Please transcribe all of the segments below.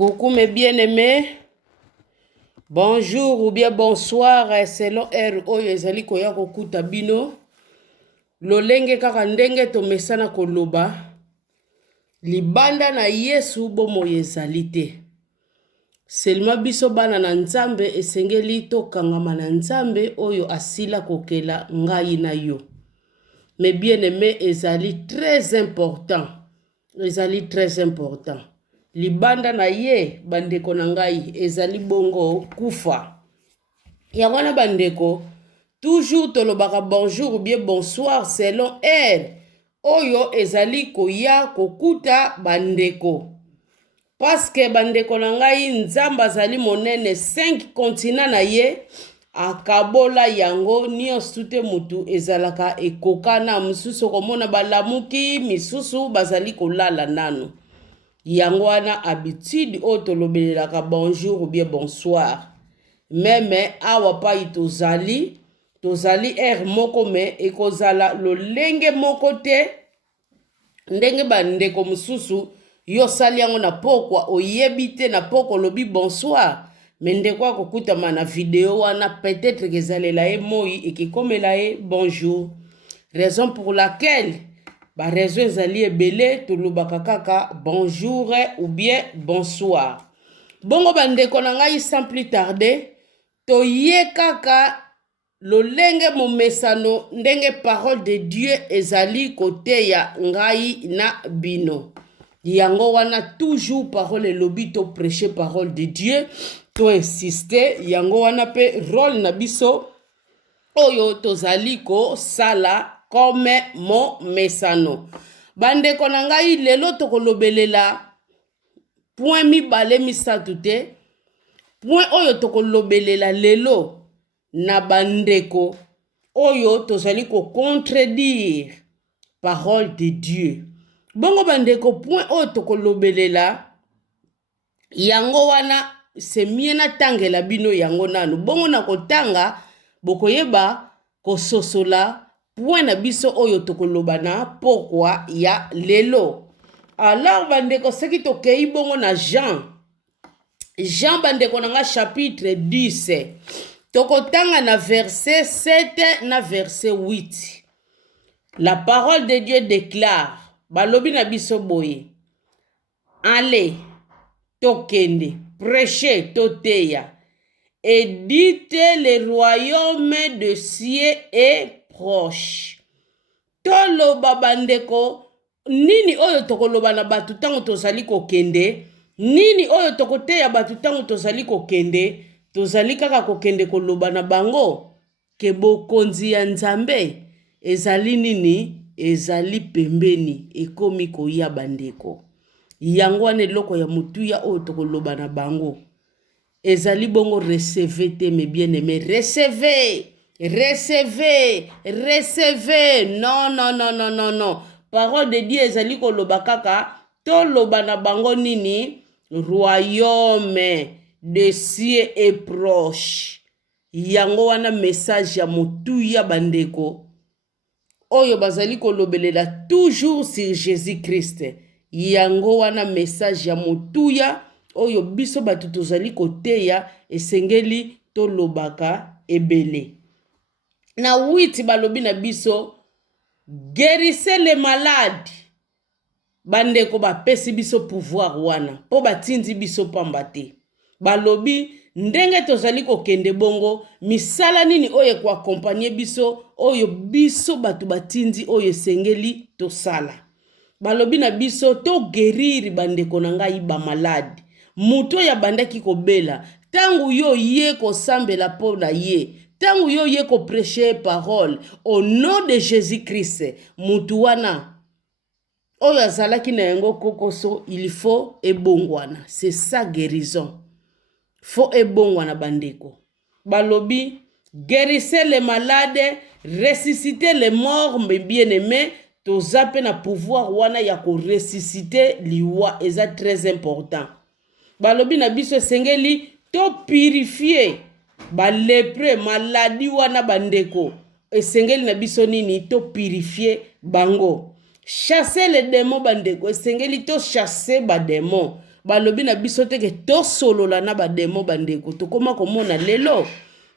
Coucou mes bien-aimés, bonjour ou bien bonsoir selon heure oyo ezali koya kokuta bino. Lolenge kaka ndenge tomesana koloba, libanda na Yesu bomoi ezali te. Selma biso bana na Nzambe esengeli tokangama na Nzambe oyo asila kokela ngai na yo. Mes bien-aimés, ezali très important. Ezali très important. Libanda na ye bandeko na ngai ezali bongo kufa. Yangwana bandeko, toujours tolobaka bonjour ou bien bonsoir selon heure. Oyo ezali koya kokuta bandeko. Parce que bandeko na ngai Nzamba zali monene 5 continents na ye. Akabola yango nyonso te mutu ezalaka ekokana misusu komona balamuki misusu bazali kolala nanu. Yango wana habitude o tolobelaka bonjour ou bien bonsoir. Meme awa pa tozali air moko me ekozala lolenge moko te ndenge bandeko mususu yo sali yango na pokwa oyebi te na poko lobi bonsoir. Mendeko akokutama na video wana peut-être kezalela e moi ekikomela e bonjour. Raison pour laquelle raison ezali ebele tolobaka kaka bonjour ou bien bonsoir. Bongo bandeko na ngai sans plus tarder toye kaka lolenge momesano ndenge parole de Dieu ezali koteya ngai na bino. Yango wana toujours parole elobi to prêcher parole de Dieu. To insister yango wana pe rôle na biso oyo tozali ko sala comme mo mesano. Bandeko na ngai lelo tokolobelela point mibale misatu te. Point oyo tokolobelela lelo na bandeko oyo tozali ko contredire parole de Dieu. Bongo bandeko point oyo tokolobelela yango wana se miena tangela bino yango nanu. Bongo na kotanga bokoyeba kososola point na biso oyo tokoloba na pokwa ya lelo. Alors bandeko seki tokei bongo na Jean bandeko nanga chapitre 10. Tokotanga na verset 7 na verset 8. La parole de Dieu déclare, balobi na biso boye. Allez, tokende, prêchez, toteya. Et dites le royaume de cieux est proche. Toloba bandeko, nini oyo tokoloba na batu tango tozali kokende, nini oyo tokoteya batu tango tozali kokende, tozali kaka kokende koloba na bango, ke bokonzi ya Nzambe, ezali nini, ezali pembeni, ekomi koya bandeko. Yango wana eloko ya mutuya oyo tokoloba na bango. Ezali bongo recevez te mes bien-aimés. Recevez. Non. Parole de Dieu ezali koloba kaka. Toloba na bango nini? Royaume de cieux est proche. Yango wana message ya mutuya bandeko. Oyo bazali kolobelela toujours sur Jésus-Christ. Yango wana message ya mutuya oyo biso batu tozali koteya esengeli tolobaka ebele. Na 8 balobi na biso guérissez les malades. Bandeko bapesi biso pouvoir wana po batindi biso pamba te. Balobi ndenge tozali kokende bongo misala nini oyo ko accompagner biso oyo biso batu batindi oyo esengeli tosala. Balobi na biso to guérir bandeko na ngai ba malade. Muto ya bandaki kobela. Tangu yo ye ko sambela po na ye. Tangu yo ye ko prêcher parole. Au nom de Jésus-Christ. Mutu wana. Oyo azalaki na yango kokoso. Il faut ebongwana. C'est ça guérison. Faut ebongwana bandeko. Balobi. Guérissez les malades. Ressuscitez les morts. Mes bien-aimés. Tozape na pouvoir wana ya ko ressusciter liwa. Eza très important. Balobi na biso sengeli to purifier ba lepre maladi wana bandeko. Esengeli na biso nini to purifier bango. Chasser les démons bandeko. Esengeli to chasser ba démons. balobi na biso teke tosolola na bademo bandeko tokoma komona lelo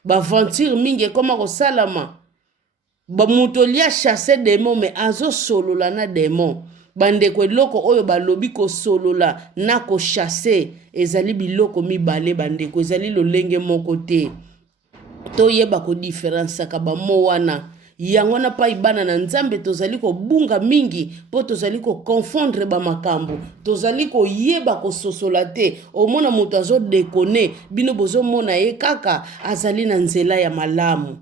baventure mingi ekoma kosalama bamuto lia chasse demo me azosolola na demo bandeko eloko oyo balobi kosolola na kochasse ezali biloko mibale bandeko ezali lolenge moko te toyeba kodiferensaka bamo wana yango na pa ibana na nzambe tozali kobunga mingi po tozali koconfondre bamakambo tozali koyeba kososola te omona moto azodekone bino bozomona ye kaka azali na nzela ya malamu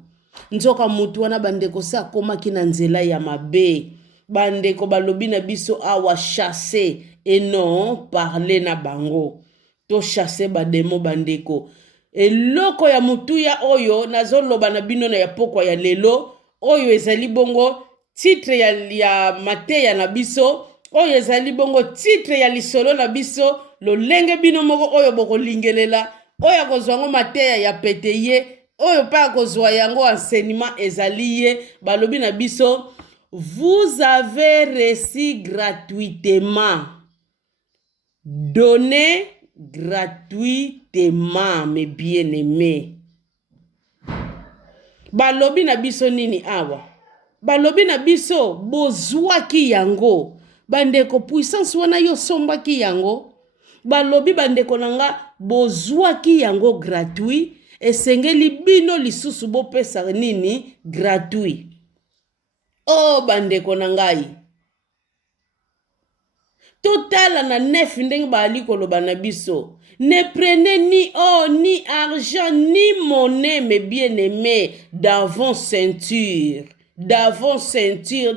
nzoka mutu wana bandeko se akomaki na nzela ya mabe bandeko balobi na biso awa chasse et non parler na bango to chasse bademo bandeko eloko ya mutuya oyo nazoloba na bino na ya pokwa ya lelo oyo ezali bongo titre ya mateya na biso oyo ezali bongo titre ya lisolo na biso lolenge bino moko oyo bokolingelela oyo akozwa ngo mateya ya pete ye oyo pa akozwa yango enseignement ezali ye balobi na biso vous avez reçu gratuitement donné gratuitement mes bien-aimés balobi na biso nini awa balobi na biso bozwaki yango bandeko puissance wana yo sombaki yango balobi bandeko nanga bozwaki yango gratuit esengeli bino lisusu bopesa nini gratuit oh bandeko nangai totala na nef ndenge bali koloba na biso ne prenez ni or ni argent ni monnaie mes bien-aimés d'avant ceinture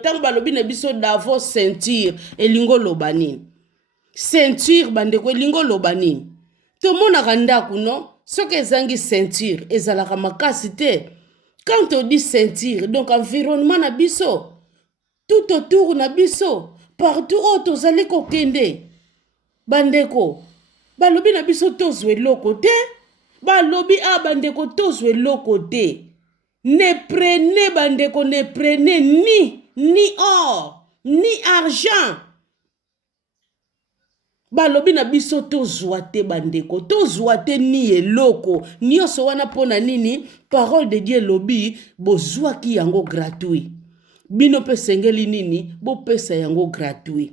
tant balobi na biso d'avant ceinture elingo loba nini ceinture bandeko elingo loba nini tomonaka ndako no soki ezangi ceinture ezalaka makasi te quand on dit ceinture donc environnement na biso tout autour na biso partout oyo tozali kokende bandeko balobi na biso tozwa eloko te balobi bandeko tozwa eloko te ne prenez bandeko ne prenez ni or ni argent balobi na biso tozwa te bandeko tozwa te ni eloko nyonso wana mpona nini parole de Dieu lobi bozwaki yango gratuit bino pe sengeli nini bopesa yango gratuit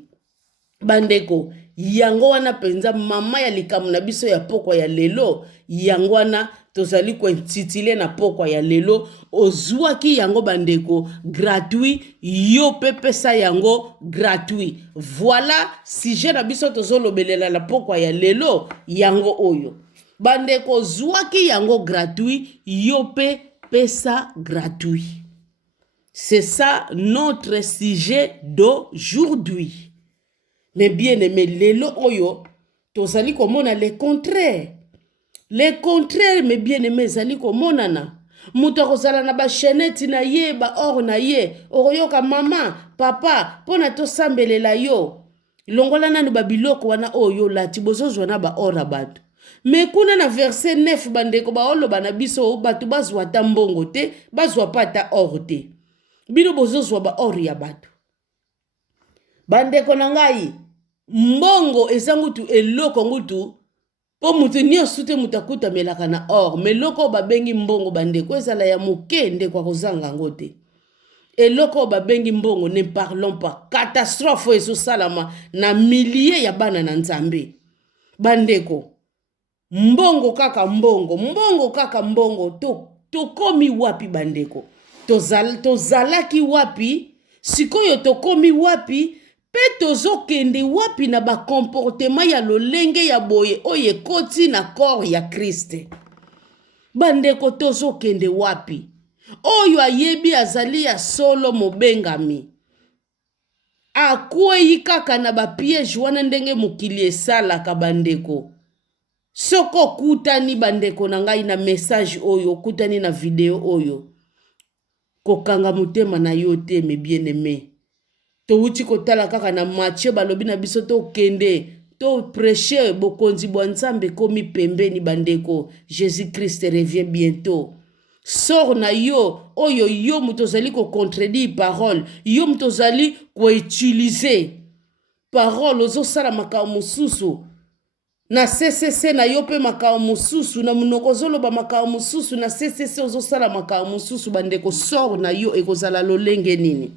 bandeko yango wana penza mama ya likamu na biso ya pokwa ya lelo yango wana tozali kointitile na pokwa ya lelo ozwaki yango bandeko gratuit yo pe pesa yango gratuit voilà sujet na biso tozolobelela na pokwa ya lelo yango oyo bandeko ozwaki yango gratuit yo pe pesa gratuit. C'est ça notre sujet d'aujourd'hui. Mais bien aimé, lelo oyo, tozali komona le contraire. Le contraire, mes bien aimés, zali komona na. Muto kozala na ba cheneti na ye, ba or na ye. Oroyoka mama, papa, pona to sambelela yo. Longola nanu ba biloko wana oyo lati bozozwa na ba or abatu. Mais kuna na verset 9 bandeko ba olo bana biso batu bazwa ta mbongo te, bazwa pa ta or te. Bino bozozwa ba or ya batu. Bandeko na ngai, mbongo ezangutu eloko ngutu, po mutu nyonso te mutakuta melaka na or, meloko babengi mbongo bandeko ezala ya moke nde kwa kozanga ngo te. Eloko babengi mbongo ne parlons pas. Catastrophe ezo salama na milliers ya bana na nzambe. Bandeko, mbongo kaka mbongo, mbongo kaka mbongo, tokomi wapi bandeko? Tozalaki wapi? Sikoyo tokomi wapi? Pe tozokende wapi na ba comportement ya lolenge ya boye oye koti na corps ya Kriste. Bandeko tozokende wapi? Oyo ayebi azali ya solo mobengami. Akwei kaka na ba piège wana ndenge mokili esalaka bandeko. Soko kutani bandeko na ngai na message oyo, kutani na video oyo. Kokanga mutema na yo te me bien aimé. To uti kotala kaka na Matthieu balobi na biso to kende to prêcher bokonzi bwa nzambe komi pembeni bandeko. Jésus Christ revient bientôt. Sors na yo oyo yo mutozali ko contredire parole, yo mutozali ko utiliser parole ozo sala makambo mususu. na CCC na yo pe makao mususu na munoko zoloba makao mususu na CCC ozosala makao mususu bandeko sor na yo ekozala lolenge nini.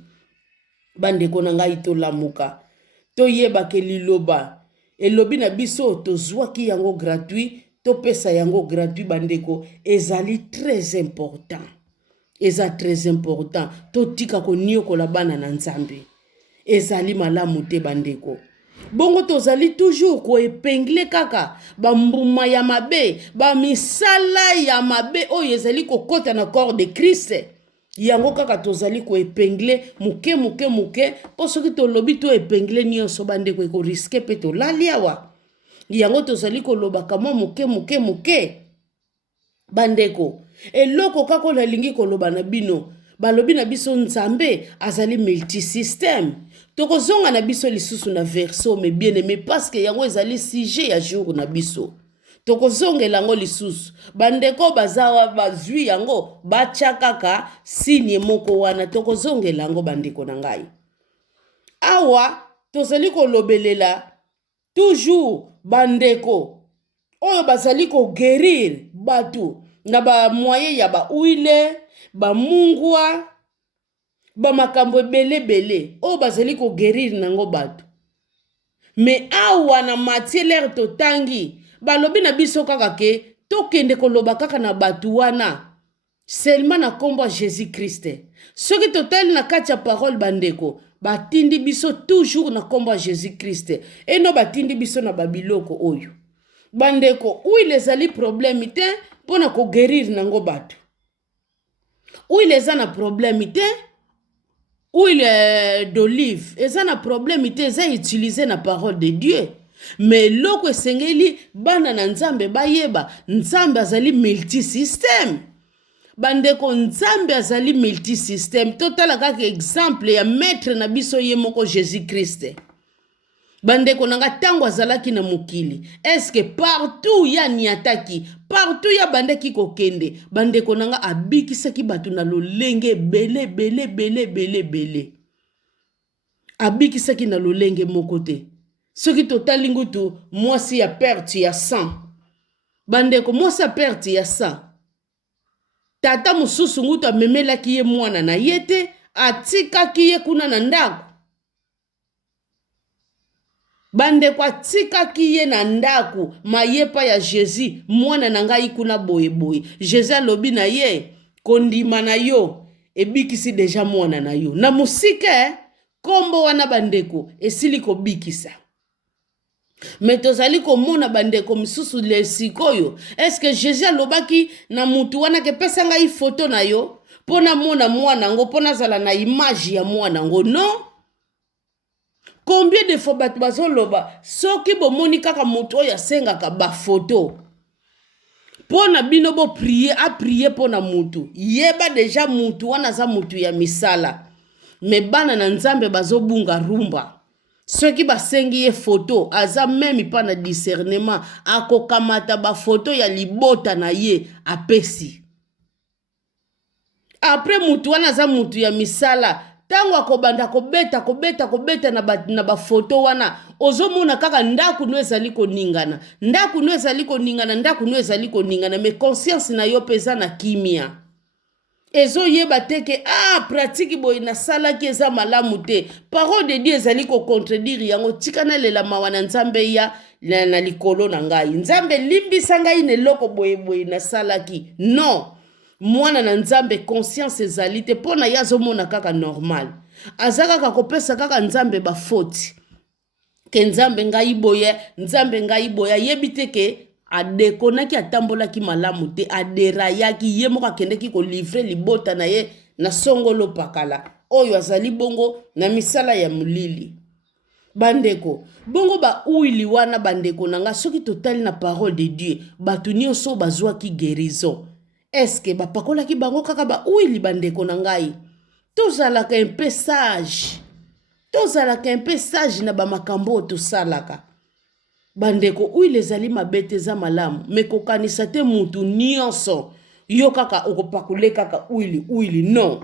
Bandeko na ngai tolamuka toyeba ke liloba elobi na biso tozwaki yango gratuit topesa yango gratuit bandeko ezali très important. Eza très important totika koniokola bana na Nzambe ezali malamu te bandeko. Bongo tozali toujours ko epengle kaka ba mbuma ya mabe ba misala ya mabe oyo ezali kokota na corps de Christ. Yango kaka tozali ko epengle muke po soki tolobi to epengle nyonso bandeko eko riske pe to laliawa. Yango tozali ko loba kama muke bandeko. Eloko kako na lingi ko loba na bino balobi na biso Nzambe azali multisystème. Tokozonga na biso lisusu na verso me bien aimé parce que yango ezali sujet ya jour na biso. Tokozonga lango lisusu bandeko bazawa bazwi yango bacha kaka signe moko wana tokozonga lango bandeko na ngai. Awa tozali ko lobelela toujours bandeko oyo bazali ko guérir batu na ba moyen ya ba huile ba mungwa ba makambo bele o bazali ko guérir nango batu. Me awa na matière totangi balobi na biso kaka ke tokende koloba kaka na batu wana seulement na kombo Jésus Christ. Soki totali na kati ya parole bandeko batindi biso toujours na kombo Jésus Christ et no batindi biso na babiloko oyo bandeko huile ezali problème te pona ko guérir nango batu. Huile eza na problème te huile d'olive eza na problème te eza utilisé na parole de Dieu. Mais loko esengeli bana na Nzambe bayeba Nzambe azali multisystème. Bandeko Nzambe azali multisystème. Totala kaka exemple ya maître na biso ye moko Jésus Christ. Bandeko nanga tango azalaki na mukili. Est-ce que partout ya niataki, partout ya bandeki kokende, bandeko nanga abikisaki batu na lolenge bele. Abikisaki na lolenge moko te. Soki totali ngutu mwasi ya perte ya sang. Bandeko mwasi ya perte ya sang. Tata mususu ngutu amemelaki ye mwana na yete, atikaki ye kuna na ndako. Bandeko atikaki ye na ndaku mayepa ya Jésus mwana na ngai kuna boye. Jésus alobi na ye kondima na yo ebikisi deja mwana na yo. Na musike kombo wana bandeko esili ko bikisa. Mais tozali komona bandeko misusu le sikoyo. Est-ce que Jésus alobaki na mutu wana ke pesa ngai photo na yo pona mona mwana ngo pona zala na image ya mwana ngo? Non. Combien de fois batu bazoloba soki bomoni kaka mutu oyo asengaka ba photo pona bino bo prier pona mutu yeba deja mutu wana za mutu ya misala. Me bana na Nzambe bazobunga rumba soki basengi ye photo aza meme pa na discernement akokamata ba photo ya libota na ye apesi. Après mutu wana za mutu ya misala tango akobanda kobeta na ba photo wana ozomona kaka ndaku no ezali koningana me conscience na yo pesa na kimia ezo yeba teke pratique boy na sala ki eza malamu te. Parole de Dieu ezali ko contredire yango tikana lela mawana Nzambe ya na likolo na ngai. Nzambe limbisa ngai ne loko boy na sala ki. Non. Mwana na Nzambe conscience ezali te pona yazo mona kaka normal. Azaka kaka kopesa kaka Nzambe ba faute. Ke Nzambe ngai boya yebite ke adekonaki atambolaki malamu te aderayaki ye moko akendeki ko livrer libota na ye na songolo pakala oyo azali bongo na misala ya mulili. Bandeko bongo ba uili wana bandeko nanga soki totali na parole de Dieu batu nyonso bazwaki guérison. Est-ce que bapakolaki bango kaka ba uili bandeko na ngai? Tozalaka un peu sage na ba makambo tosalaka. Bandeko uili ezali mabete za malamu me kokanisa te mutu nyonso yo kaka okopakule kaka uili non.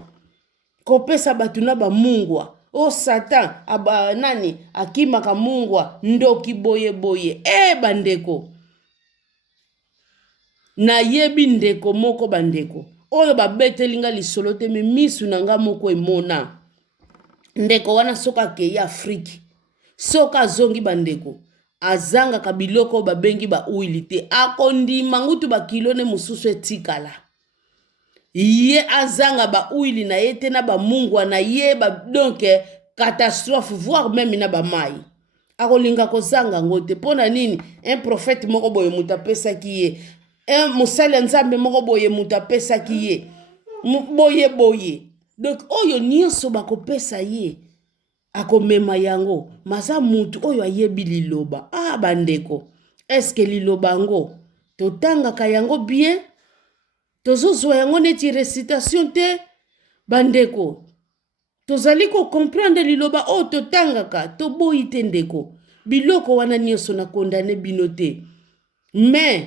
Kopesa batu na ba mungwa o Satan aba nani akimaka mungwa ndoki boye boye. Bandeko na yebi ndeko moko bandeko oyo babetelinga lisolo te me misu nanga moko emona ndeko wana soka ke ya Afrique soka zongi bandeko azanga biloko babengi ba uili te akondima ngutu bakilone mususu etikala ye azanga ba uili na ye te na bamungwa na ye donc catastrophe voire même na bamai akolinga kozanga ngo te pona nini un prophète moko boye mutu apesaki ye musala nzambe moko boye mutu apesaki ye boye boye donc oyo nyonso bakopesa ye akomema yango maza mutu oyo ayebi liloba bandeko eske liloba ngo totangaka yango bien tozozwa yango neti récitation te bandeko tozali comprendre liloba oyo totangaka toboyi te ndeko biloko wana nyonso na kondane bino te mais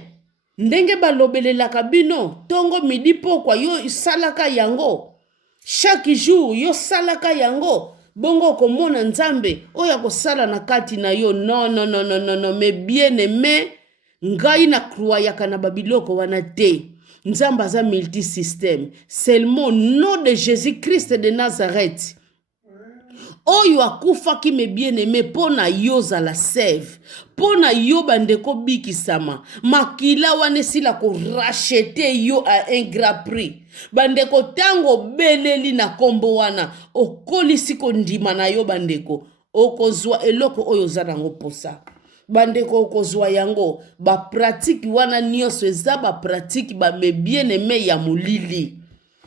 ndenge balobelelaka bino tongo midi pokwa yo salaka yango chaque jour yo salaka yango bongo komona nzambe oyo akosala na kati na yo non mais bien aimé ngai na croyaka na babiloko wana te nzambe aza multisystème seulement nom de Jésus-Christ de Nazareth oyo akufaki me bien aimé pona yo zala save pona yo bandeko bikisama makila wana esila ko racheter yo à un grand prix bandeko tango beleli na kombo wana okolisi kondima na yo bandeko okozwa eloko oyo za nango posa bandeko okozwa yango ba pratique wana nyonso eza ba pratique ba me bien aimé ya mulili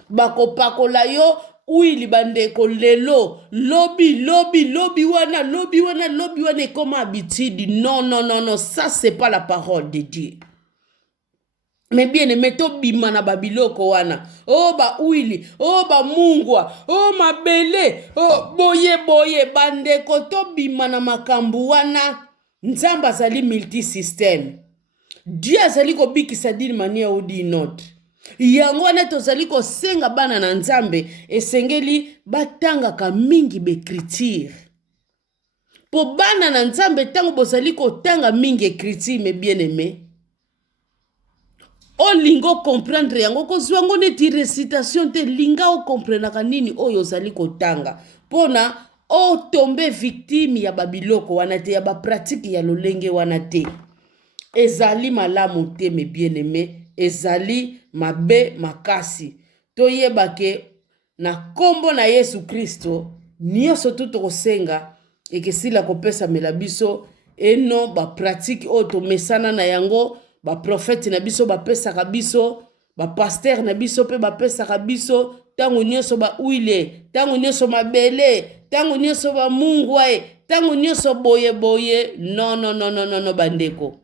bakopakola yo uili bandeko lelo lobi wana est comme habitude non ça c'est pas la parole de Dieu mais bien aimé to bima na babiloko wana ba uili ba mungwa mabele boye bandeko to bima na makambu wana nzamba azali multisystème Dieu azali ko bikisa d'une manière ou d'une autre yango wana tozali kosenga bana na nzambe esengeli batangaka mingi becriture po bana na nzambe tango bozali kotanga mingi écriture me bien aimé olingo comprendre yango kozwa ngo neti récitation te linga o comprendre nini oyo ozali kotanga pona o tombe victime ya babiloko wana te ya ba pratique ya lolenge wana te ezali malamu te me bien aimé ezali mabe makasi toyebake na kombo na Yesu Kristo nyonso tokosenga ekesila kopesa mela biso eno ba pratique oyo tomesana na yango ba prophète na biso bapesaka biso ba pasteur na biso pe bapesaka biso tango nyonso ba uile tango nyonso mabele tango nyonso ba mungwa tango nyonso boye non bandeko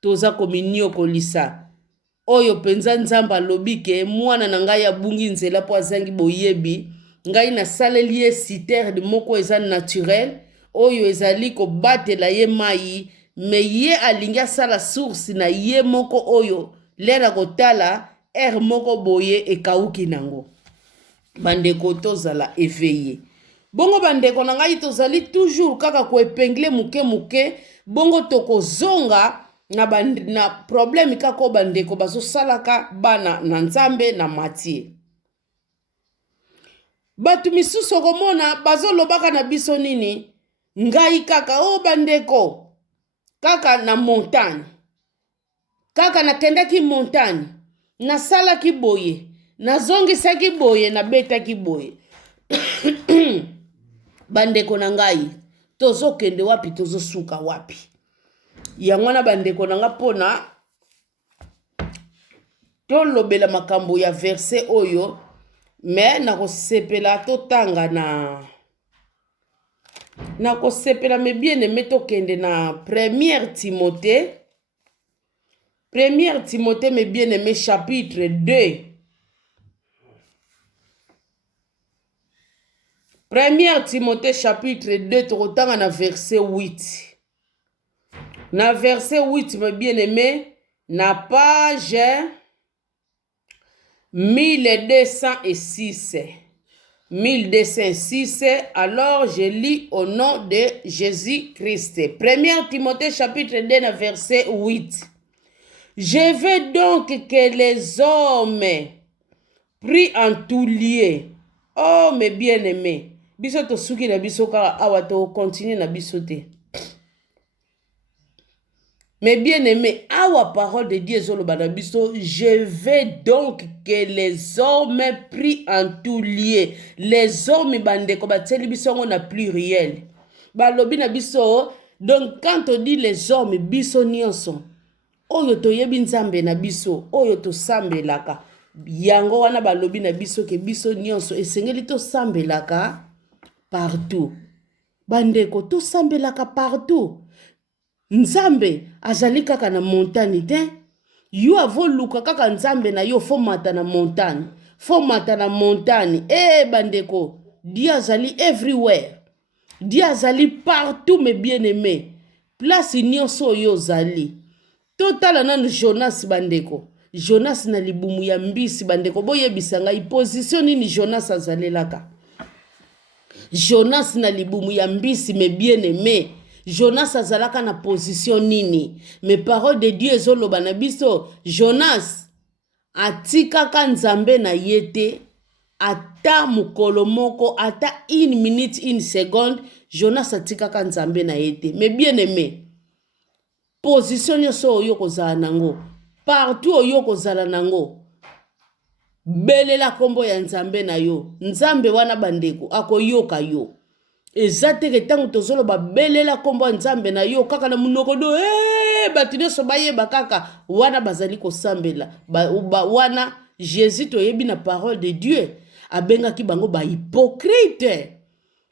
toza kominio kolisa oyo penza nzamba lobike mwana na ngai abungi nzela po azangi boyebi ngai na saleli ye citerre de moko eza naturel oyo ezali kobatela ye mai me ye alingi asala source na ye moko oyo lera kotala air moko boye ekauki nango bandeko tozala éveillé bongo bandeko na ngai tozali toujours kaka koepengle muke bongo tokozonga na problème kako bandeko bazosalaka bana na nzambe na Matthieu batu misusu komona bazolobaka na biso nini ngai kaka bandeko kaka na montagne kaka nakendaki montagne nasalaki boye nazongisaki boye nabetaki boye bandeko na ngai tozokende wapi tozosuka wapi yango na bandeko nanga pona tolobela makambo ya verset oyo me nakosepela totanga nakosepela me bien aimé tokende na première Timothée me bien aimé chapitre 2 première Timothée chapitre 2 tokotanga na verset 8 na verset 8 me bien aimé na page 1206 1206. Alors je lis au nom de Jésus-Christ. 1 Timothée chapitre 2 verset 8. Je veux donc que les hommes prient en tout lieu. Oh mes bien-aimés, biso to suki na biso kaka awa to continue na biso te. Mes bien-aimés, awa parole de Dieu zoloba na biso, je veux donc que les hommes prient en tout lieu. Les hommes bandeko bateli biso ngo na pluriel. Balobi na biso, donc quand on dit les hommes, biso nyonso. Oyo toyebi nzambe na biso, oyo to sambelaka. Yango wana balobi na biso ke biso nyonso esengeli to sambelaka partout. Bandeko to sambelaka partout. Nzambe azali kaka na montagne te. Yo avoluka kaka nzambe na yo fo mata na montagne. Fo mata na montagne. Bandeko, Dieu azali everywhere. Dieu azali partout mes bien-aimés. Place nyonso yo zali. Totala nanu Jonas bandeko. Jonas na libumu ya mbisi bandeko. Boyebisa ngai position nini Jonas azalelaka. Jonas na libumu ya mbisi mes bien-aimés. Jonas azalaka na position nini. Mes paroles de Dieu ezoloba na biso. Jonas atikaka nzambe na yete. Ata mukolo moko. Ata 1 minute 1 seconde. Jonas atikaka nzambe na yete. Mes bien-aimés. Position nyonso oyo kozala nango. Partout oyo kozala nango. Belela kombo ya nzambe na yo. Nzambe wana bandeko akoyoka yo. Ezateke tango tozoloba belela kombo ya nzambe na yo kaka na munoko do batu nyonso bayeba kaka wana bazali kosambela. Wana Jésus toyebi na parole de Dieu abengaki bango ba hypocrite.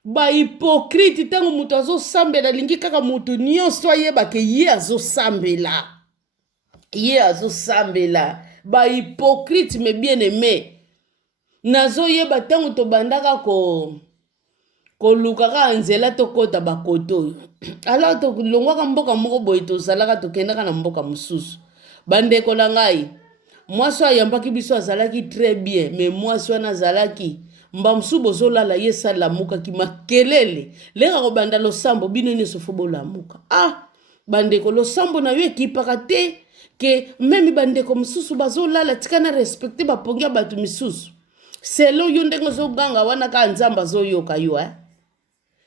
Ba hypocrite tango mutu azosambela lingi kaka mutu nyonso ayeba ke ye azosambela. Ye azosambela. Ba hypocrite mes bien-aimés. Nazo yeba tango tobandaka kolukaka nzela tokota bakoto. Alors to longwaka mboka moko boye tozalaka tokendaka na mboka mususu. Bandeko na ngai. Mwasi ayambaki biso azalaki très bien, mais mwasi wana azalaki mbamsu bozolala ye sala muka ki makelele. Lega kobanda losambo bino nyonso fo bolamuka. Bandeko losambo na yo ekipaka te ke memi bandeko mususu bazolala tikana respecte bapongia batu misusu. Selo yo ndenge zoganga wana ka nzamba zoyoka yo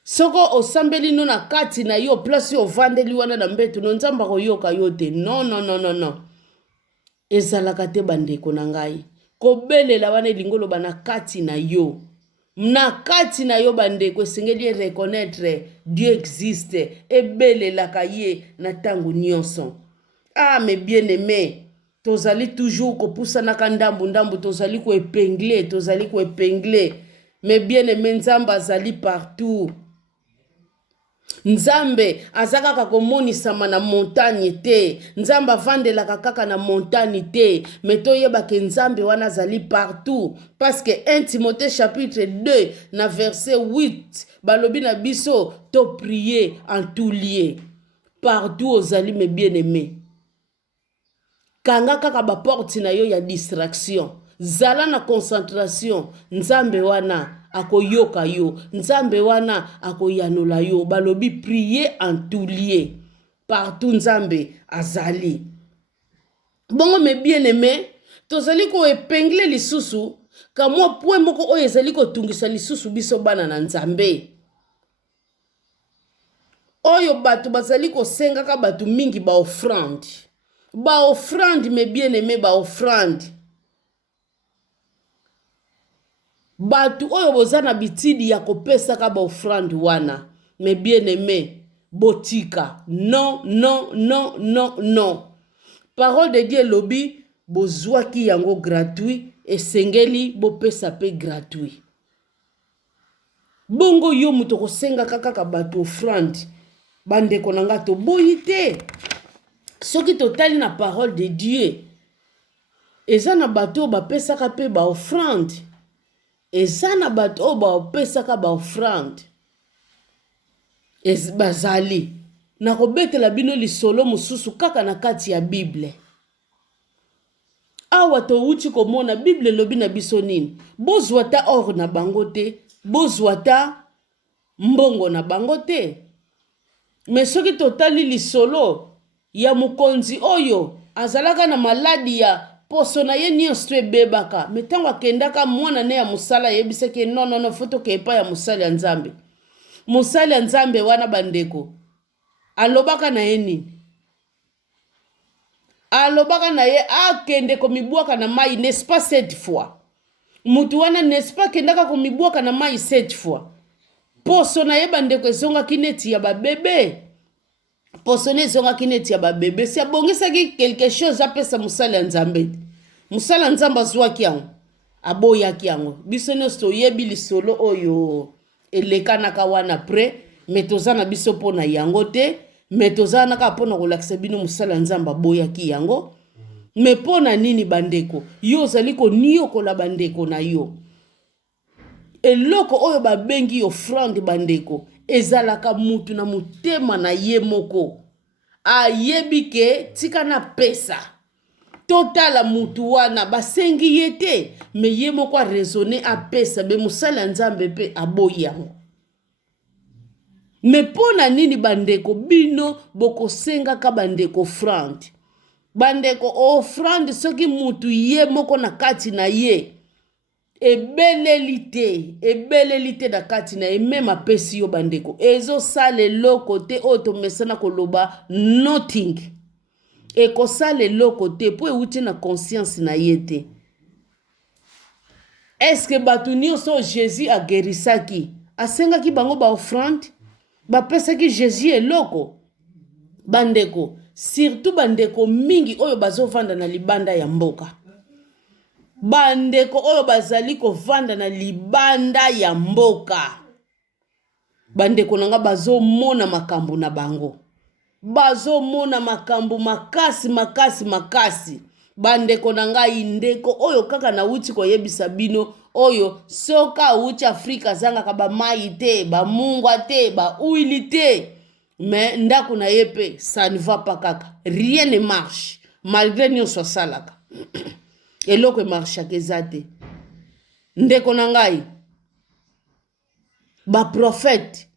Soko osambeli no na kati na yo place yo vandeli wana na mbetu no nzamba koyoka yo te. Non. Ezalaka te bandeko na ngai. Kobelela wana lingolo bana kati na yo. Na kati na yo bandeko esengeli reconnaître Dieu existe. Ebelelaka ye na tango nyonso. Mes bien-aimés. Tozali toujours kopusana ka ndambu tozali ko épingler. Mes bien-aimés nzamba azali partout. Nzambe azakaka komonisama na montagne te. Nzambe avandelaka kaka na montagne te. Mais toyeba ke nzambe wana azali partout. Parce que 1 Timothée chapitre 2 na verset 8 balobi na biso to prier en tout lieu. Partout ozali mes bien-aimés. Kanga kaka ba porte na yo ya distraction. Zala na concentration. Nzambe wana akoyoka yo. Nzambe wana akoyanola yo. Balobi prier en tout lieu. Partout nzambe azali. Bongo mes bien-aimés, tozali ko épingler lisusu ka mwa point moko oyo ezali ko tungisa lisusu biso bana na nzambe. Oyo batu bazali ko senga ka batu mingi ba offrande. Ba offrande mes bien-aimés, ba offrande. Batu oyo bozana bitidi ya kopesa ka ba offrande wana. Mes bien-aimés, botika. Non. Parole de Dieu lobi bozwaki yango gratuit esengeli bopesa pe gratuit. Bongo yo muto kosenga kaka batu offrande. Bandeko nanga to boyite. Soki totali na parole de Dieu. Eza na bato ba pesaka pe ba offrande. Eza na bato ba pesaka ba offrande. Bazali. Na kobetela bino lisolo mususu kaka na kati ya Bible. Awa to uchi komona Bible lobi na biso nini. Bozwata or na bango te. bozwa ta mbongo na bango te. Me soki totali lisolo ya mokonzi oyo azalaka na maladi ya poso na ye nyonso ebebaka, me ntango akendaka mwana ne ya mosala yebisaki nonono fo tokepa ya mosali ya nzambe. Mosali ya nzambe wana bandeko alobaka na ye nini? Alobaka na ye akende komibwaka na mai, n'est-ce pas 7 fois? Mutu wana n'est-ce pas kendaka komibwaka na mai 7 fois? Poso na ye bandeko ezongaki neti ya babebe. Poso na ezongaki neti ya babebe. Si abongisaki quelque chose apesa mosala ya nzambe. Mosala ya nzambe azwaki yango, aboyaki yango. Biso nyonso toyebi lisolo oyo elekanaka wana pre, me toza na biso mpona yango te, me toza naka mpona kolakisa bino mosala ya nzambe aboyaki yango. Me mpona nini bandeko? Yo ozali koniokola bandeko na yo. Eloko oyo babengi offrande bandeko ezalaka mutu na mutema na ye moko. Ayebi ke tika na pesa. Totala mutu wana basengi ye te, me ye moko raisonner a pesa be mosala ya nzambe pe aboyi yango. Me pona nini bandeko bino bokosengaka bandeko offrande? Bandeko offrande soki mutu ye moko na kati na ye ebeleli te na kati na ye, meme apesi yo bandeko ezosala eloko te oyo tomesana koloba nothing. Ekosala eloko te po euti na conscience na ye te. Eske bato nyonso Jésus agerisaki asengaki bango ba offrande? Bapesaki Jésus eloko? Bandeko, surtout bandeko mingi oyo bazovanda na libanda ya mboka. Bandeko oyo bazali kovanda na libanda ya mboka. Bandeko nanga bazomona makambo na bango. Bazomona makambo makasi. Bandeko nanga indeko oyo kaka na uti koyebisa bino oyo soka uti Afrika zanga ba mai te, ba mungwa te, ba uili te. Mais ndako na yepe ça ne va pas kaka. Rien ne marche malgré nyonso salaka. Eloko marchaka eza te. Ndeko na ngai ba prophète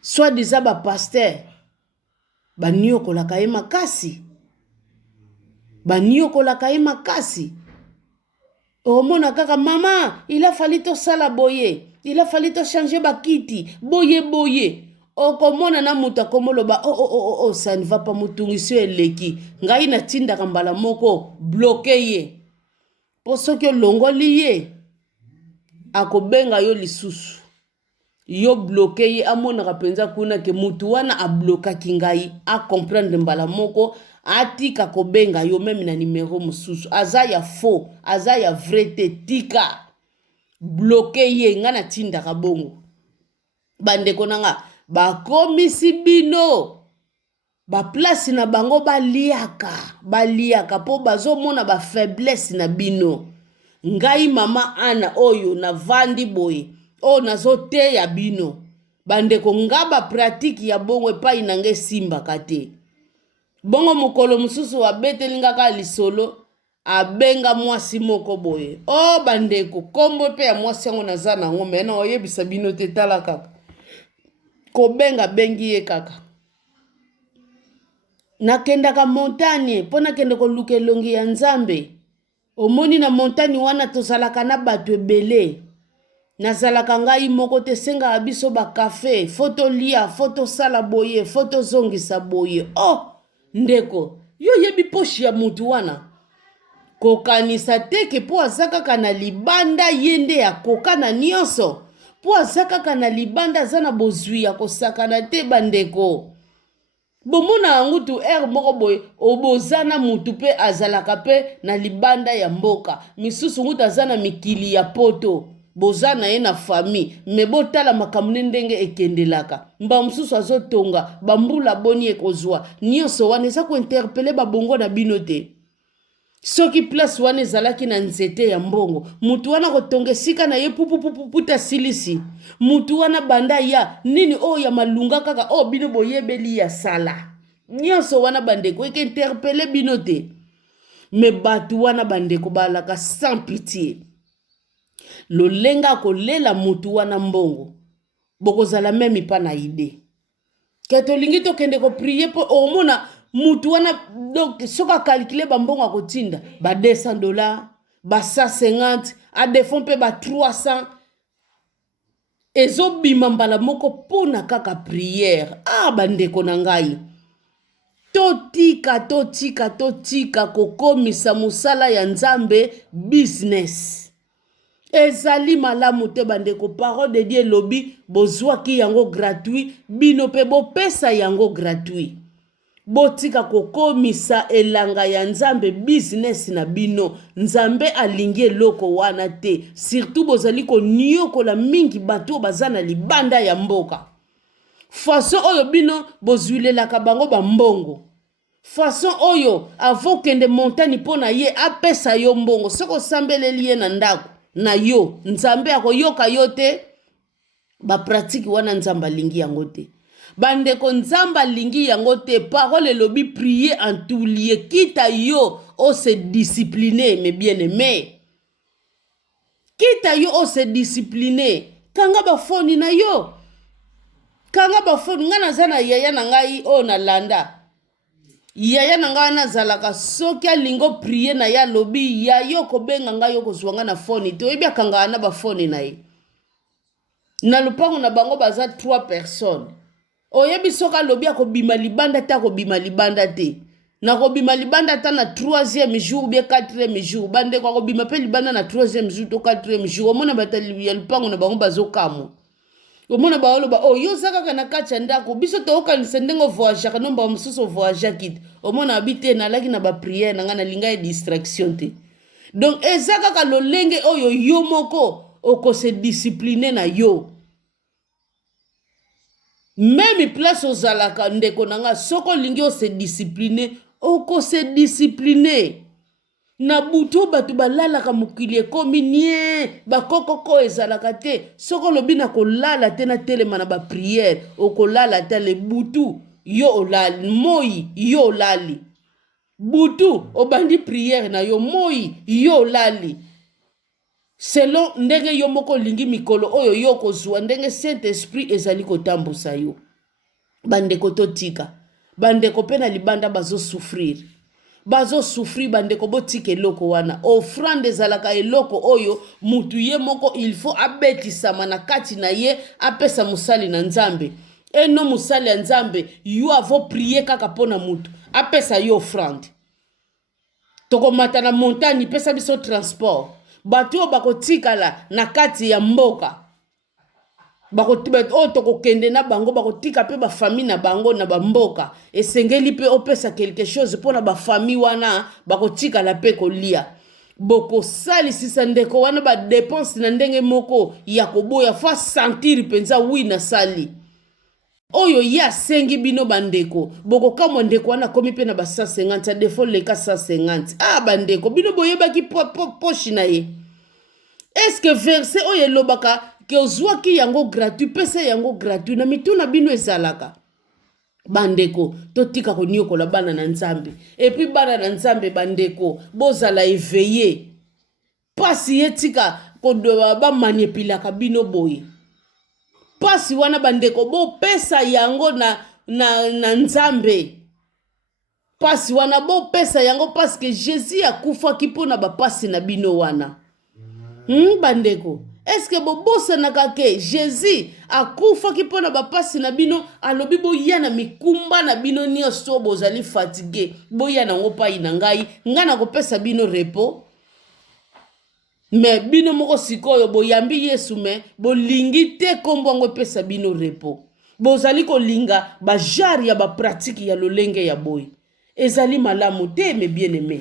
soit disant ba pasteur baniokolaka ye makasi. Baniokolaka ye makasi. Omona kaka mama, il a fallu to sala boye, il a fallu to changer bakiti, boye. Okomona na mutu akomoloba oh ça ne va pas mutungisi eleki. Ngai na tinda kambala moko bloqué ye. Po soki olongoli ye akobenga yo lisusu. Yo bloqué ye amona penza kuna ke mutu wana a bloquaki ngai a comprendre mbala moko atika kobenga yo meme na numéro mususu. Aza ya faux, aza ya vrai te tika. Bloqué ye nga na tinda kabongo. Bandeko nanga bakomisi bino ba place na bango baliaka po bazomona ba faiblesse na bino. Ngai mama Ana oyo na vandi boye o nazote ya bino. Bandeko ngaba pratique ya bongo epai nange simba kate. Bongo mukolo mususu abeteli lisolo abenga mwasi moko boye. O bandeko kombo pe ya mwasi yango naza nango mena oyebisa bino te tala kaka. Kobenga bengi ye kaka. Nakendaka montagne pona kende koluka elongi ya nzambe. Omoni na montagne wana tozalaka na bato ebele. Nazalaka ngai moko te senga biso ba café, photo lia, photo sala boye, photo zongisa boye. Oh, ndeko, yo yebi poshi ya mutu wana. Kokanisa teke po azaka kana libanda yende ya kokana nyonso. Po azaka kana libanda zana bozwi ya kosakana te bandeko. Bomona angutu moko boye obozana mutu pe azalaka pe na libanda ya mboka. Misusu ngutu azana mikili ya poto. Bozana ye na famille. Me botala makamune ndenge ekendelaka. Mba msusu azotonga. Bambula boni ekozwa. Nyonso wana eza ko interpele babongo na bino te. Soki place wana ezalaki na nzete ya mbongo. Mutu wana kotonge sika na ye puta silisi. Mutu wana banda ya nini ya malunga kaka bino boyebeli ya sala. Nyonso wana bandeko eke interpele bino te. Me batu wana bandeko balaka sans pitié. lolenga kolela mutu wana mbongo bokozala meme pa na ide ke tolingi tokende ko prier po omona mutu wana donc soka calculer bambongo akotinda ba $200 ba 150 a defond pe ba 300 ezobima mbala moko pona kaka prière. Bandeko na ngai totika kokomisa musala ya Nzambe business. Ezali malamu te bandeko, parole de Dieu lobi bozwaki yango gratuit, bino pe bopesa yango gratuit. Botika kokomisa elanga ya Nzambe business na bino. Nzambe alingi eloko wana te. Surtout bozali ko nyokola mingi bato bazana libanda ya mboka. Façon oyo bino bozwilelaka bango bambongo. Façon oyo avokende montagne pona ye apesa yo mbongo. Soko sambeleli ye na ndako na yo. Nzambe akoyoka yo te. Ba pratique wana Nzamba lingi yango te. Bandeko Nzamba lingi yango te. Parole lobi prier en tout lieu. Kita yo o se discipliner mes bien-aimés. Kita yo o se discipliner. Kanga ba foni na yo. Kanga ba foni ngana zana yaya na ngai o na landa. Yaya na ngai na zalaka soki alingo prier na ya lobi ya yo ko benga ngai yo ko zwanga na foni te. Oyebi akanga na ba foni na ye. Na lupango na bango baza 3 personnes. Oyebi soka lobi akobima libanda ta kobima libanda te. Na kobima libanda ta na 3e jour bien 4e jour. Bande kwa kobima pe libanda na 3e jour to 4e jour. Omona batali ya lupango na bango bazokamo. Omona baolo ba yo zaka kana kacha ndako biso to okanisa ndengo voyage ka nomba mususu voyage kit. Omona abite na laki na ba prière na ngana linga e distraction te. Donc ezaka ka lolenge oyo yo moko oko se discipliner na yo. Même place aux alaka ndeko nanga soko lingi o se discipliner oko se discipliner. Na butu batu balalaka mokili ekomi nie bakokoko ezalaka te soko lobi na kolala te na telema na ba prière okolala te le butu yo olali moi yo olali butu obandi prière na yo moi yo olali selon ndenge yo moko lingi mikolo oyo yo kozwa ndenge Saint-Esprit ezali kotambusa yo. Bandeko totika bandeko pena libanda bazo souffrir bandeko botika eloko wana. Offrande ezalaka eloko oyo mutu ye moko il faut abetisama na kati na ye apesa musali na Nzambe. Eno musali ya Nzambe yo avo prier kaka pona mutu apesa yo offrande. Tokomata na montagne pesa biso transport. Batu bakotikala na kati ya mboka. Tokokende na bango bakotika pe ba famille na bango na bamboka. Esengeli pe opesa quelque chose pona ba famille wana bakotika la pe kolia. Boko sali sisa ndeko wana ba dépense na ndenge moko ya koboya fa sentir penza wi na sali. Oyo ya sengi bino bandeko. Boko kama ndeko wana komi pe na ba 150 defo leka 150. Bandeko bino boyeba ki pochi na ye. Est-ce que verset oyo lobaka ke ozwaki yango gratuit pese yango gratuit na mituna bino ezalaka. Bandeko totika konyokola bana na Nzambe. Et puis bana na Nzambe bandeko bozala éveillé. Pasi yetika kodoba ba manipulaka bino boye. Pasi wana bandeko bo pesa yango na Nzambe. Pasi wana bo pesa yango parce que Jésus akufa kipona ba pasi na bino wana. Bandeko est-ce que bobosa nakake Jésus akufa kipona ba pasi na bino alobi boyana mikumba na bino nyonso bozali fatigué boyana ngopa ina ngai ngana kopesa bino repos. Mais bino moko sikoyo boyambi Yesu me bolingi te kombwango pesa bino repos. Bozali kolinga ba jari ya ba pratique ya lolenge ya boy. Ezali malamu te mes bien-aimés.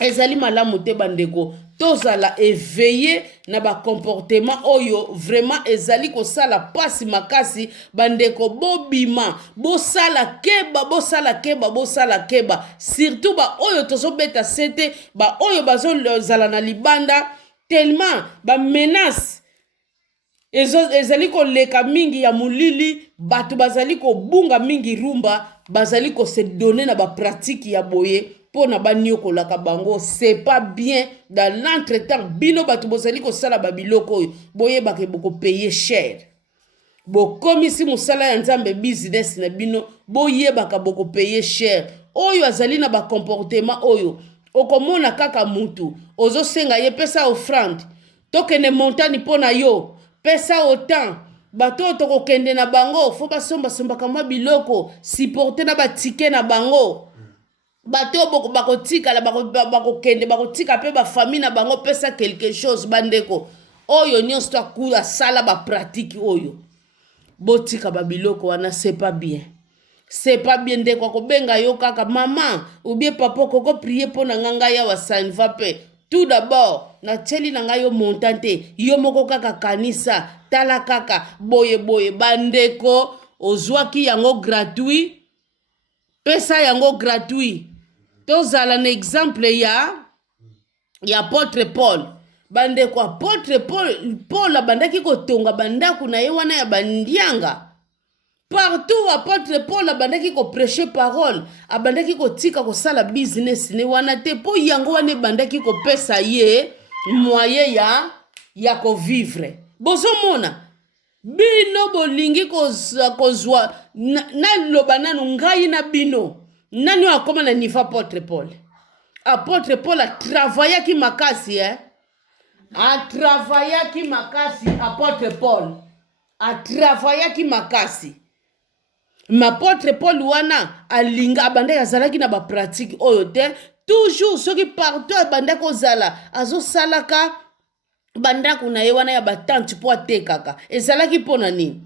Ezali malamu te bandeko. Tozala éveillé na ba comportement oyo vraiment ezali ko sala pasi makasi bandeko bobima bosala keba surtout ba oyo tozo beta sete ba oyo bazo zala na libanda tellement ba menace ezali ko leka mingi ya mulili batu bazali ko bunga mingi rumba bazali ko se donner na ba pratique ya boye po na baniokolaka bango. C'est pas bien. Dans l'entretemps, bino batu bozali kosala babiloko oyo boyebake boko payer cher. Bokomisi musala ya nzambe business na bino boyebaka boko payer cher. Oyo azali na ba comportement oyo okomona kaka mutu ozosenga ye pesa offrande tokende montani pona yo pesa autant bato tokokende na bango fo basomba mwa biloko supporter na batike na bango bato bakotika la bakokende bakotika pe ba famille na bango pesa quelque chose bandeko oyo nyonso takula sala ba pratique oyo botika ba biloko wana c'est pas bien. C'est pas bien de quoi benga yo kaka maman ou bien papa koko prier pour nanga ya wa ça ne va pas. Tout d'abord na teli nanga yo montante yo moko kaka kanisa tala kaka boye bandeko ozwaki yango gratuit pesa yango gratuit tozala na exemple ya apôtre Paul bandeko apôtre Paul bandaki kotonga bandaku na ye wana ya bandianga. Partout apôtre Paul abandaki ko prêcher parole, abandaki ko tika ko sala business ne wana te po yango wane bandaki ko pesa ye moyen ya ko vivre. Bozo mona bino bolingi ko zwa na loba nanu ngai na bino. Nani akoma na niveau apôtre Paul? Apôtre Paul a travaillé ki makasi a travaillé ki makasi apôtre Paul. A travaillé ki makasi. M'apôtre Paul wana alinga abanda yazalaki na ba pratique oyo te toujours soki partout abanda kozala azo salaka banda kuna ye wana ya batante po atekaka ezalaki pona nini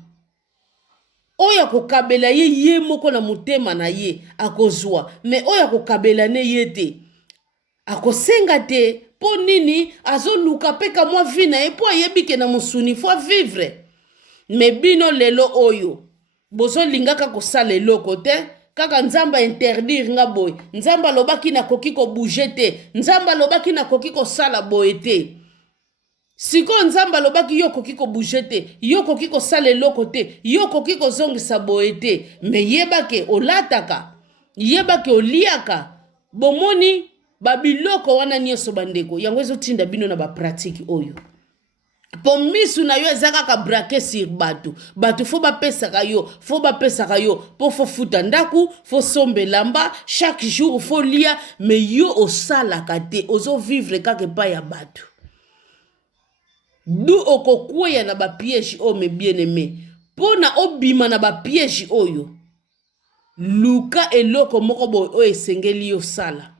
oyo kokabela ye moko na mutema na ye akozwa mais oyo kokabela ne ye te akosenga te po nini azo luka peka mwa vie na ye po ayebike na musuni fo vivre mais bino lelo oyo bozo lingaka kosala eloko te kaka nzamba interdire nga boy nzamba lobaki na koki ko bouger te nzamba lobaki na koki ko sala boy te siko nzamba lobaki yo koki ko bouger te yo koki ko sala eloko te yo koki ko zongisa boy te me yebake olataka yebake oliaka bomoni babiloko wana nyonso bandeko yango ezotinda bino na ba pratique oyo. Po misu na yo ezaka ka braquer sur batu fo ba pesaka yo po fo futa ndaku fo sombe lamba chaque jour fo lia mais yo osala kate ozo vivre kake pa ya batu du okokweya na ba piège o me bien aimé pona obima na ba piège oyo luka eloko moko boy o esengeli yo sala